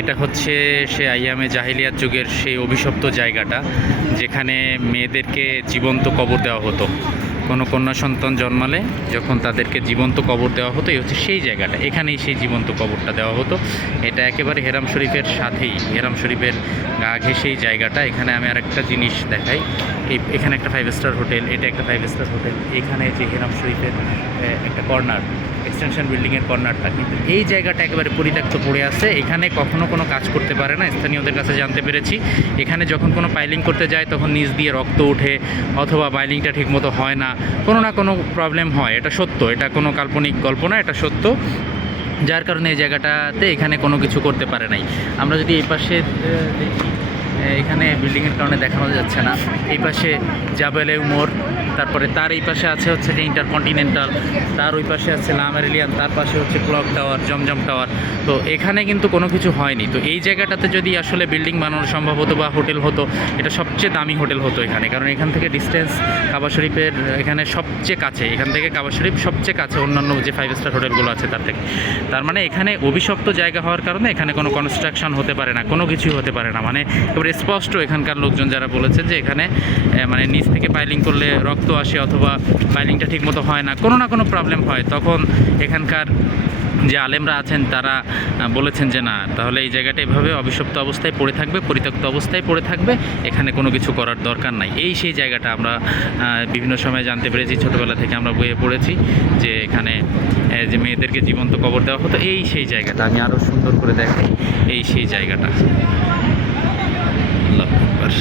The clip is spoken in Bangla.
এটা হচ্ছে সে আইয়ামে জাহিলিয়াত যুগের সেই অভিশপ্ত জায়গাটা, যেখানে মেয়েদেরকে জীবন্ত কবর দেওয়া হতো। কোনো কন্যা সন্তান জন্মালে যখন তাদেরকে জীবন্ত কবর দেওয়া হতো, এই হচ্ছে সেই জায়গাটা, এখানেই সেই জীবন্ত কবরটা দেওয়া হতো। এটা একেবারে হেরাম শরীফের সাথেই, হেরাম শরীফের গা ঘেঁষেই জায়গাটা। এখানে আমি আরেকটা জিনিস দেখাই, এখানে একটা 5 স্টার হোটেল, এটা একটা 5 স্টার হোটেল। এখানে যে হেরাম শরীফের একটা কর্নার, এক্সটেনশন বিল্ডিংয়ের কর্নারটা, কিন্তু এই জায়গাটা একেবারে পরিত্যক্ত পড়ে আছে। এখানে কখনো কোনো কাজ করতে পারে না। স্থানীয়দের কাছে জানতে পেরেছি, এখানে যখন কোনো পাইলিং করতে যায় তখন নিচ দিয়ে রক্ত ওঠে, অথবা পাইলিংটা ঠিকমতো হয় না, কোনো না কোনো প্রবলেম হয়। এটা সত্য, এটা কোনো কাল্পনিক গল্প না, এটা সত্য। যার কারণে এই জায়গাটাতে এখানে কোনো কিছু করতে পারে নাই। আমরা যদি এই পাশে দেখি, এখানে বিল্ডিংয়ের কারণে দেখানো যাচ্ছে না। এই পাশে জাবেলে উমর, তারপরে তার এই পাশে আছে হচ্ছে যে ইন্টারকন্টিনেন্টাল, তার ওই পাশে আছে লা মেরিডিয়ান, তার পাশে হচ্ছে ক্লক টাওয়ার, জমজম টাওয়ার। তো এখানে কিন্তু কোনো কিছু হয়নি। তো এই জায়গাটাতে যদি আসলে বিল্ডিং বানানো সম্ভব হতো বা হোটেল হতো, এটা সবচেয়ে দামি হোটেল হতো এখানে। কারণ এখান থেকে ডিস্টেন্স কাবা শরীফের এখানে সবচেয়ে কাছে, এখান থেকে কাবা শরীফ সবচেয়ে কাছে অন্যান্য যে 5 স্টার হোটেলগুলো আছে তার থেকে। তার মানে এখানে অভিশপ্ত জায়গা হওয়ার কারণে এখানে কোনো কনস্ট্রাকশন হতে পারে না, কোনো কিছুই হতে পারে না। মানে এবারে স্পষ্ট এখানকার লোকজন যারা বলেছে যে এখানে মানে নিচ থেকে পাইলিং করলে রক্ত আসে, অথবা পাইলিংটা ঠিকমতো হয় না, কোনো না কোনো প্রবলেম হয়, তখন এখানকার যে আলেমরা আছেন তারা বলেছেন যে না, তাহলে এই জায়গাটা এভাবে অভিশপ্ত অবস্থায় পড়ে থাকবে, পরিত্যক্ত অবস্থায় পড়ে থাকবে, এখানে কোনো কিছু করার দরকার নাই। এই সেই জায়গাটা আমরা বিভিন্ন সময় জানতে পেরেছি, ছোটোবেলা থেকে আমরা বইয়ে পড়েছি যে এখানে যে মেয়েদেরকে জীবন্ত কবর দেওয়া হতো, এই সেই জায়গাটা। আমি আরও সুন্দর করে দেখাই, এই সেই জায়গাটা। আল্লাহু আকবার।